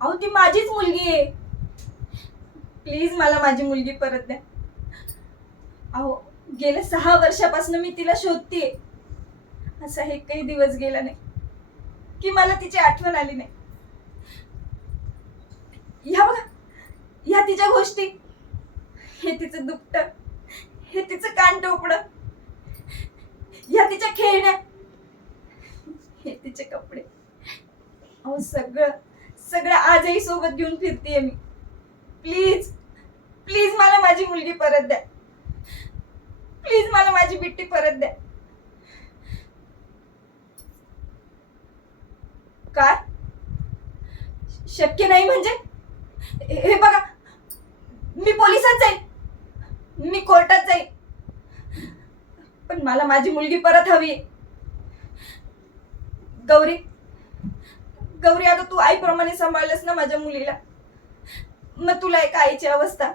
अहो ती माझीच मुलगी आहे. प्लीज मला माझी मुलगी परत द्या. अहो गेल्या 6 वर्षापासून मी तिला शोधतेय. असा एकही दिवस गेला नाही की मला तिची आठवण आली नाही. ह्या बघा, ह्या तिच्या गोष्टी, हे तिचं दुपट, हे तिचं कानटोपड, ह्या तिच्या खेळण्या, हे तिचे कपडे. अहो सगळं सगळं आजही सोबत घेऊन फिरतेय मी. प्लीज प्लीज मला माझी मुलगी परत द्या. प्लीज मला माझी बिट्टी परत द्या. काय शक्य नाही म्हणजे? हे बघा, मी पोलिसात जाईल, मी कोर्टात जाईल, पण मला माझी मुलगी परत हवी. गौरी, गौरी, आता तू आईप्रमाणे सांभाळलंस ना माझ्या मुलीला, मग तुला एका आईची अवस्था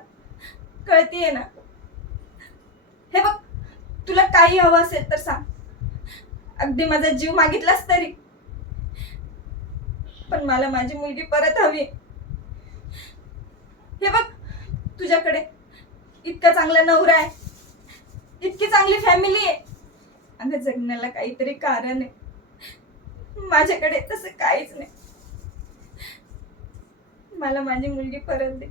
कळतीये ना. हे बघ, तुला काही हवं असेल तर सांग, अगदी माझा जीव मागितलास तरी, पण मला माझी मुलगी परत हवी. हे बघ, तुझ्याकडे इतका चांगला नवरा आहे, इतकी चांगली फॅमिली आहे, अगं जगण्याला काहीतरी कारण आहे. माझ्याकडे तसं काहीच नाही. मला माझी मुलगी परत दे.